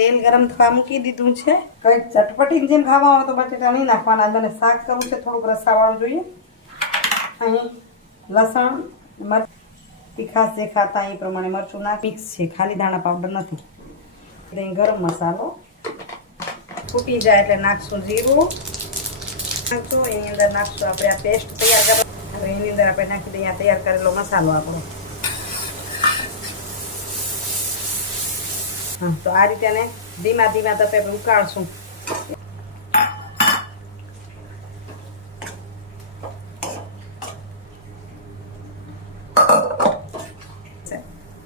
તેલ ગરમ થવા મૂકી દીધું છે. કંઈક ચટપટી જેમ ખાવા હોય તો બટેટા નહીં નાખવાના. મને શાક કરવું છે, થોડુંક રસાવાળું જોઈએ. અહીં લસણ મરચ તીખાશ જે ખાતા એ પ્રમાણે મરચું મિક્સ છે, ખાલી દાણા પાવડર નથી. અહીં ગરમ મસાલો ફૂટી જાય એટલે નાખશું જીરું, નાખશું એની અંદર નાખશું આપણે આ પેસ્ટ તૈયાર કરો. હવે એની અંદર આપણે નાખી દઈએ તૈયાર કરેલો મસાલો આપણો. હા, તો આ રીતે એને ધીમા ધીમા તપે ઉકાળશું.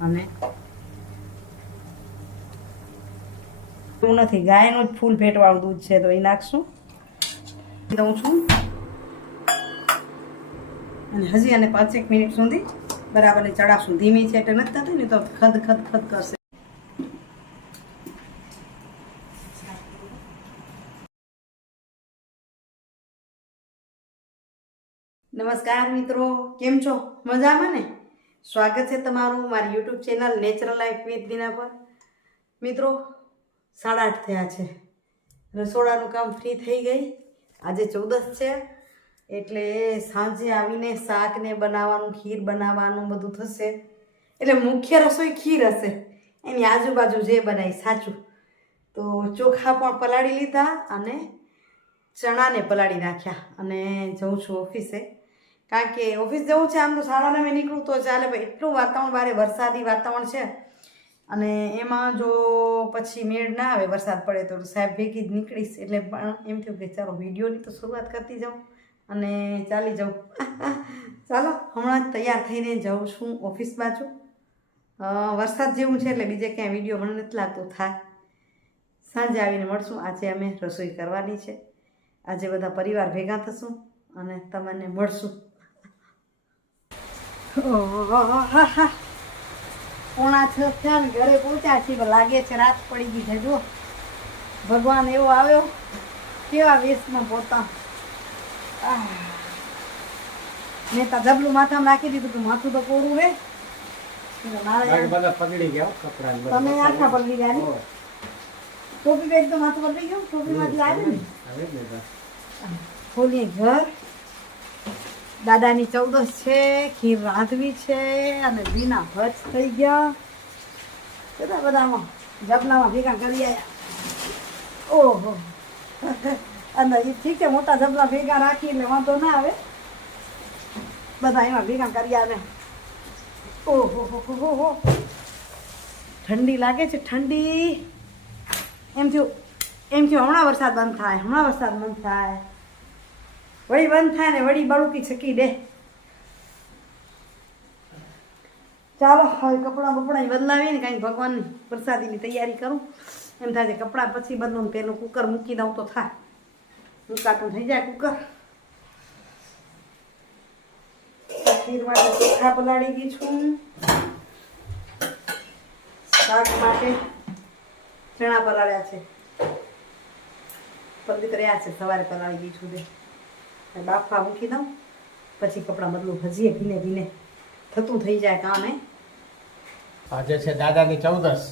અને નથી ગાયનું જ ફૂલ ફેટવાળું દૂધ છે તો એ નાખશું દઉં છું. અને હજી અને 5 મિનિટ સુધી બરાબર ચડાવશું. ધીમી છે એટલે નથી થતી ને તો ખદ ખદ ખદ કરશે. નમસ્કાર મિત્રો, કેમ છો? મજામાં ને? સ્વાગત છે તમારું મારી YouTube channel natural life with Dina પર. મિત્રો 8:30 થયા છે. રસોડાનું કામ ફ્રી થઈ ગઈ. આજે 14 છે એટલે સાંજે આવીને શાકને બનાવવાનું, ખીર બનાવવાનું બધું થશે. એટલે મુખ્ય રસોઈ ખીર હશે. એની આજુબાજુ જે બનાવી સાચું. તો ચોખા પણ પલાળી લીધા અને ચણાને પલાળી નાખ્યા અને જઉં છું ઓફિસે. કારણ કે ઓફિસ જવું છે. આમ તો 9:30 નીકળું તો ચાલે, ભાઈ એટલું વાતાવરણ બારે વરસાદી વાતાવરણ છે અને એમાં જો પછી મેળ ના આવે, વરસાદ પડે તો સાહેબ ભેગી જ નીકળીશ. એટલે પણ એમ થયું કે ચાલો વિડીયોની તો શરૂઆત કરતી જાઉં અને ચાલી જાઉં. ચાલો હમણાં જ તૈયાર થઈને જાઉં છું ઓફિસ બાજુ. વરસાદ જેવું છે એટલે બીજે ક્યાંય વિડીયો મને નથી લાગતું થાય. સાંજે આવીને મળશું. આજે અમે રસોઈ કરવાની છે. આજે બધા પરિવાર ભેગા થશું અને તમને મળશું. 5:45 થયા ને ઘરે પહોંચ્યા છીએ. લાગે છે રાત પડી ગઈ છે. જો ભગવાન એવો આવ્યો, કેવા વેશમાં પોતા. મેં તો જબલું માથામાં નાખી દીધું કે માથું તો કોરું રે. તમે આખા પલળી ગયા. ટોપી પહેરી તો માથું પલળી ગયું. ટોપીમાંથી આવે ને ખોલીએ ઘર. દાદાની 14 છે, ખીર રાંધવી છે અને બીના ભજ થઈ ગયા. બધામાં જબલામાં ભેગા કરી આવ્યા. ઓહો, અને એ ઠીક છે, મોટા જબલા ભેગા રાખી એટલે વાંધો ના આવે. બધા એમાં ભેગા કરી આવે. ઓહો હો, ઠંડી લાગે છે. ઠંડી એમ થયું હમણાં વરસાદ બંધ થાય, હમણાં વરસાદ બંધ થાય. વળી બંધ થાય ને વળી બળુકી છકી દે. ચાલો હવે કપડાં બપડા બદલાવીને કાંઈક ભગવાનની પ્રસાદીની તૈયારી કરું. એમ થાય છે કપડાં પછી બદલું, પેલું કુકર મૂકી દઉં તો થાય. મુકાતું થઈ જાય કુકર. ખીર માટે ચોખા પલાળી ગઈ છું. શાક માટે ચણા પલાળ્યા છે, પલ્લિત રહ્યા છે. સવારે પલાળી ગઈ છું. બાફા મૂકી દઉં પછી કપડાં બદલું. હજી ભીને ભીને થતું થઈ જાય કામ. આજે છે દાદાની 14.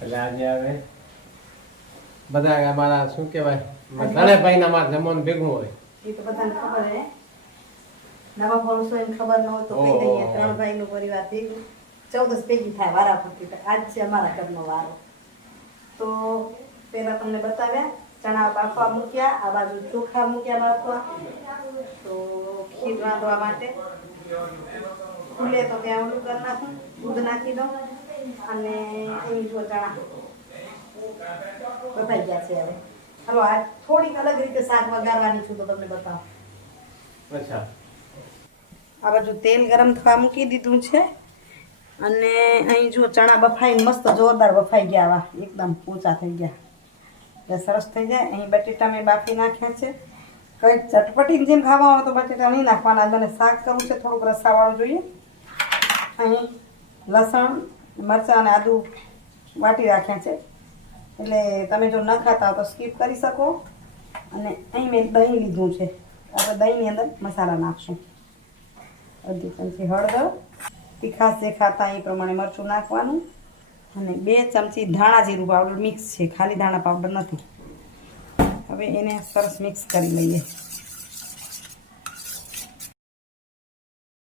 એટલે આજે આવે બધા અમારા શું કહેવાય ધણેભાઈ ના મારા જમવાનું ભેગું હોય. એ તો બધાને ખબર હે. નવા માણસો એમ ખબર ન હોય તો કહી દઈએ. 3 ભાઈનું પરિવાર ભેગું 14 ભેગી થાય વારા ફરતી. આજ છે અમારા ઘરનો વારો. તો પેલા તમને બતાવ્યા ચણા બાફવા મૂક્યા, આ બાજુ ચોખા મૂક્યા બાફવા. તો ખીર રાંધવા માટે ખુલે તો ત્યાં ઓલું કરી નાખું, દૂધ નાખી દઉં અને અહીં જો ચણા બફાઈ ગયા છે. હવે હાલો આ થોડીક અલગ રીતે શાક વઘારવાની છું તો તમને બતાવું. અચ્છા, આ બાજુ તેલ ગરમ થવા મૂકી દીધું છે અને અહીં જો ચણા બફાઈને મસ્ત જોરદાર બફાઈ ગયા. આવા એકદમ પોચા થઈ ગયા, સરસ થઈ જાય. અહીં બટેટા મેં બાફી નાખ્યા છે. કંઈક ચટપટી જેમ ખાવા હોય તો બટેટા નહીં નાખવાના. મને શાક કરવું છે, થોડુંક રસાવાળું જોઈએ. અહીં લસણ મરચાં અને આદુ વાટી રાખ્યા છે. એટલે તમે જો ન ખાતા હો તો સ્કીપ કરી શકો. અને અહીં મેં દહીં લીધું છે. આપણે દહીંની અંદર મસાલા નાખશું. અડધી ચમચી હળદર, તીખાશ જે ખાતા એ પ્રમાણે મરચું નાખવાનું અને 2 ચમચી ધાણા જીરું પાવડર મિક્સ છે, ખાલી ધાણા પાવડર નથી. હવે એને સરસ મિક્સ કરી લઈએ.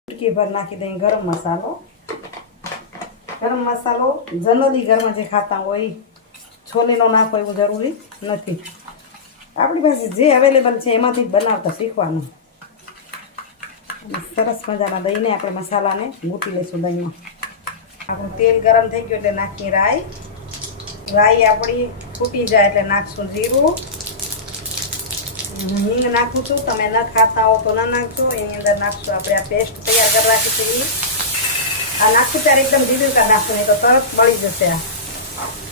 ચૂટકી ભર નાખી દઈએ ગરમ મસાલો. ગરમ મસાલો જનરલી ઘરમાં જે ખાતા હોય છોલેનો નાખવો એવું જરૂરી નથી. આપણી પાસે જે અવેલેબલ છે એમાંથી જ બનાવતા શીખવાનું. સરસ મજાના દહીંને આપણે મસાલાને મૂકી લઈશું દહીંમાં. આપણું તેલ ગરમ થઈ ગયું એટલે નાખીએ રાઈ. રાઈ આપણી ફૂટી જાય એટલે નાખશું જીરું. હિંગ નાખું છું, તમે ન ખાતા હો તો ન નાખજો. એની અંદર નાખશું આપણે આ પેસ્ટ તૈયાર કરી રાખી છે એ. આ નાખશું ત્યારે એકદમ ધીરું કરી નાખશું, નહીં તો તરત બળી જશે આ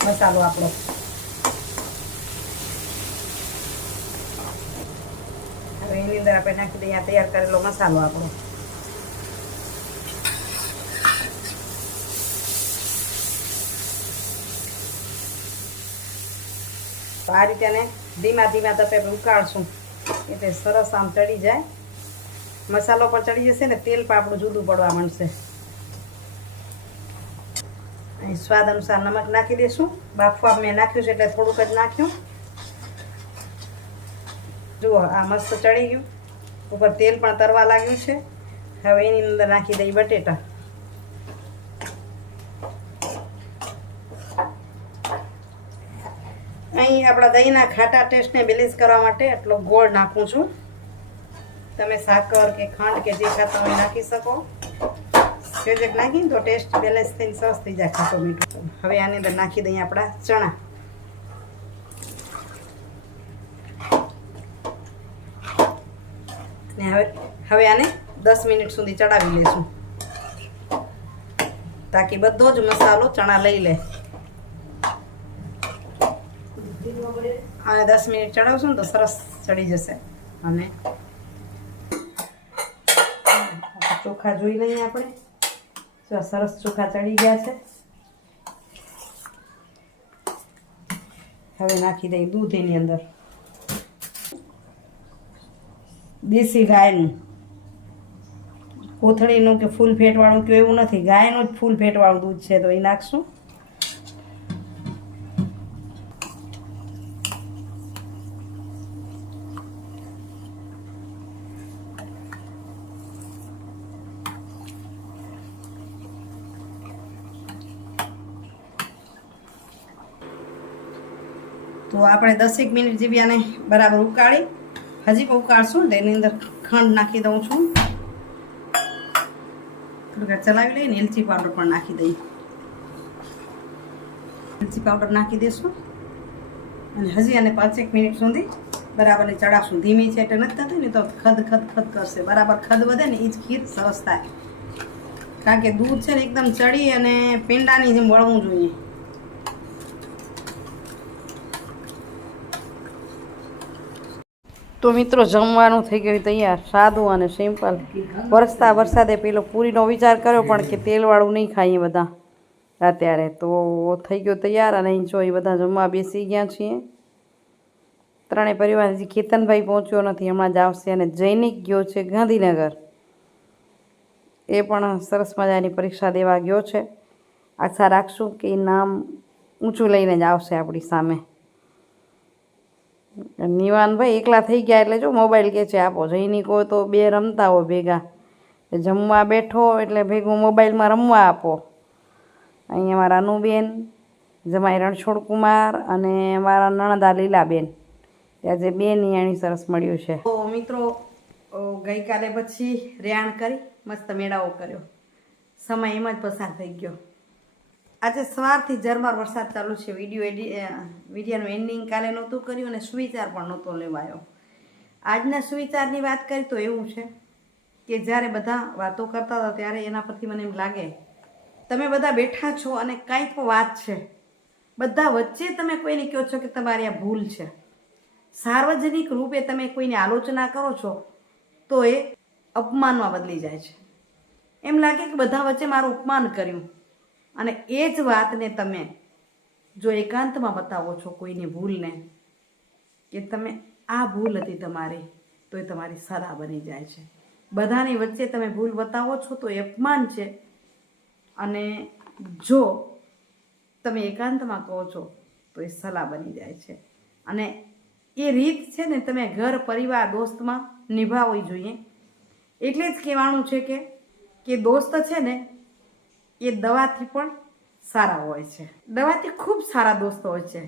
મસાલો આપણો. હવે એની અંદર આપણે નાખી દઈએ તૈયાર કરેલો મસાલો આપણો. તો આ રીતે એને ધીમા ધીમા તપે ઉકાળશું એટલે સરસ આમ ચડી જાય. મસાલો પર ચડી જશે ને તેલ પણ આપણું જુદું પડવા માંડશે. અહીં સ્વાદ અનુસાર નમક નાખી દઈશું. બાફવા મેં નાખ્યું છે એટલે થોડુંક જ નાખ્યું. જુઓ આ મસ્ત ચડી ગયું, ઉપર તેલ પણ તરવા લાગ્યું છે. હવે એની અંદર નાખી દઈએ બટેટા. અહીં આપણા દહીંના ખાટા ટેસ્ટને બેલેન્સ કરવા માટે આટલો ગોળ નાખું છું. તમે સાકર કે ખાંડ કે જે ખાતા હોય નાખી શકો. સેજક નાખીને તો ટેસ્ટ બેલેન્સ થઈને સરસ થઈ જાય ખાટું મીઠું. હવે આની અંદર નાખી દઈએ આપણા ચણા. ને હવે આને 10 મિનિટ સુધી ચડાવી લઈશું તાકી બધો જ મસાલો ચણા લઈ લે. અને 10 મિનિટ ચડાવશું ને તો સરસ ચડી જશે. અને ચોખા જોઈ લઈએ આપણે. જો સરસ ચોખા ચડી ગયા છે. હવે નાખી દઈએ દૂધ એની અંદર. દેશી ગાયનું, કોથળીનું કે ફૂલ ફેટવાળું કે એવું નથી, ગાયનું જ ફૂલ ફેટવાળું દૂધ છે તો એ નાખશું. તો આપણે 10 મિનિટ જેવી આને બરાબર ઉકાળી, હજી પણ ઉકાળશું ને એની અંદર ખંડ નાખી દઉં છું. થોડીક ચલાવી લઈને એલચી પાવડર પણ નાખી દઈએ. એલચી પાવડર નાખી દઈશું અને હજી આને 5 મિનિટ સુધી બરાબરને ચડાવશું. ધીમી છે એટલે નથી થતી ને તો ખદ ખદ ખદ કરશે. બરાબર ખદ વધે ને એ જ ખીર સરસ થાય. કારણ કે દૂધ છે ને એકદમ ચડી અને પેંડાની જેમ વળવું જોઈએ. તો મિત્રો જમવાનું થઈ ગયું તૈયાર, સાદું અને સિમ્પલ. વરસતા વરસાદે પેલો પૂરીનો વિચાર કર્યો પણ કે તેલવાળું નહીં ખાઈએ બધા અત્યારે. તો થઈ ગયું તૈયાર અને એ બધા જમવા બેસી ગયા છીએ. ત્રણેય પરિવાર. હજી કેતનભાઈ પહોંચ્યો નથી, હમણાં જ આવશે. અને જૈનિક ગયો છે ગાંધીનગર. એ પણ સરસ મજાની પરીક્ષા દેવા ગયો છે. આશા રાખશું કે નામ ઊંચું લઈને જ આવશે આપણી સામે. નિવાનભાઈ એકલા થઈ ગયા એટલે જો મોબાઈલ કે છે આપો. જઈનિકો તો 2 રમતા હોય ભેગા. જમવા બેઠો એટલે ભેગું મોબાઈલમાં રમવા આપો. અહીંયા મારા અનુબેન, જમાઈ રણછોડકુમાર અને મારા નણંદા લીલાબેન. ત્યાં જે 2 નિયાણી સરસ મળ્યું છે. તો મિત્રો ગઈકાલે પછી રેહાણ કરી મસ્ત મેળાઓ કર્યો. સમય એમ જ પસાર થઈ ગયો. આજે સવારથી ઝરમર વરસાદ ચાલુ છે. વિડીયોનું એન્ડિંગ કાલે નહોતું કર્યું અને સુવિચાર પણ નહોતો લેવાયો. આજના સુવિચારની વાત કરી તો એવું છે કે જ્યારે બધા વાતો કરતા હતા ત્યારે એના પરથી મને એમ લાગે તમે બધા બેઠા છો અને કંઈક વાત છે, બધા વચ્ચે તમે કોઈને કહો છો કે તમારી આ ભૂલ છે. સાર્વજનિક રૂપે તમે કોઈની આલોચના કરો છો તો એ અપમાનમાં બદલી જાય છે. એમ લાગે કે બધા વચ્ચે મારું અપમાન કર્યું. અને એ જ વાતને તમે જો એકાંતમાં બતાવો છો કોઈની ભૂલને કે તમે આ ભૂલ હતી તમારી, તો એ તમારી સલાહ બની જાય છે. બધાની વચ્ચે તમે ભૂલ બતાવો છો તો એ અપમાન છે. અને જો તમે એકાંતમાં કહો છો તો એ સલાહ બની જાય છે. અને એ રીત છે ને તમે ઘર પરિવાર દોસ્તમાં નિભાવવી જોઈએ. એટલે જ કહેવાનું છે કે દોસ્ત છે ને એ દવાથી પણ સારા હોય છે. દવાથી ખૂબ સારા દોસ્તો હોય છે,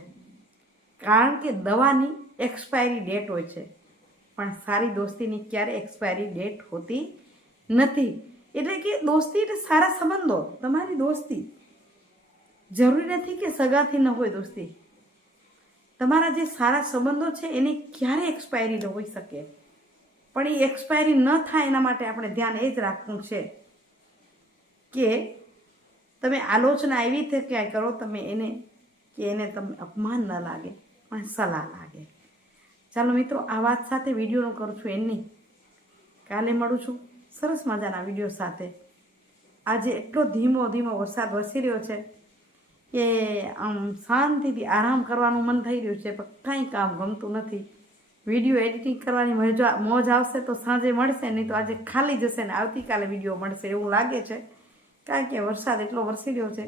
કારણ કે દવાની એક્સપાયરી ડેટ હોય છે, પણ સારી દોસ્તીની ક્યારે એક્સપાયરી ડેટ હોતી નથી. એટલે કે દોસ્તી એટલે સારા સંબંધો. તમારી દોસ્તી જરૂરી નથી કે સગાથી ન હોય દોસ્તી. તમારા જે સારા સંબંધો છે એની ક્યારે એક્સપાયરી ન હોઈ શકે, પણ એ એક્સપાયરી ન થાય એના માટે આપણે ધ્યાન એ જ રાખવું છે કે તમે આલોચના એવી રીતે ક્યાંય કરો તમે એને તમને અપમાન ન લાગે પણ સલાહ લાગે. ચાલો મિત્રો, આ વાત સાથે વિડીયોનો કરું છું એની. કાલે મળું છું સરસ મજાના વિડીયો સાથે. આજે એટલો ધીમો ધીમો વરસાદ વરસી રહ્યો છે કે આમ શાંતિથી આરામ કરવાનું મન થઈ રહ્યું છે, પણ કાંઈ કામ ગમતું નથી. વિડીયો એડિટિંગ કરવાની મોજ આવશે તો સાંજે મળશે, નહીં તો આજે ખાલી જશે ને આવતીકાલે વિડીયો મળશે એવું લાગે છે. કારણ કે વરસાદ એટલો વરસી રહ્યો છે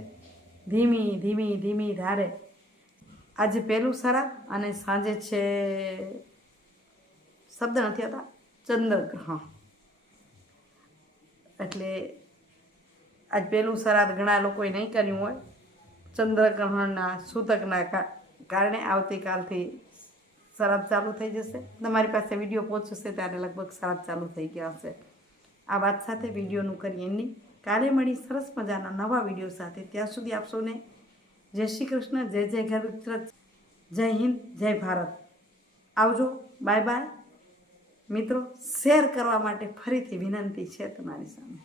ધીમી ધીમી ધીમી ધારે. આજે પહેલું સરાદ અને સાંજે છે શબ્દ નથી આવતા ચંદ્રગ્રહણ. એટલે આજ પહેલું શ્રાદ્ધ ઘણા લોકોએ નહીં કર્યું હોય. ચંદ્રગ્રહણના સૂતકના કારણે આવતીકાલથી શ્રાદ્ધ ચાલુ થઈ જશે. તમારી પાસે વિડીયો પહોંચશે ત્યારે લગભગ શ્રાદ્ધ ચાલુ થઈ ગયા હશે. આ વાત સાથે વિડીયોનું કરીએ એની. કાલે મળી સરસ મજાના નવા વિડીયો સાથે. ત્યાં સુધી આપ સૌને જય શ્રી કૃષ્ણ, જય જય ગરુડ, જય હિન્દ, જય ભારત. આવજો, બાય બાય. મિત્રો, શેર કરવા માટે ફરીથી વિનંતી છે તમારી સામે.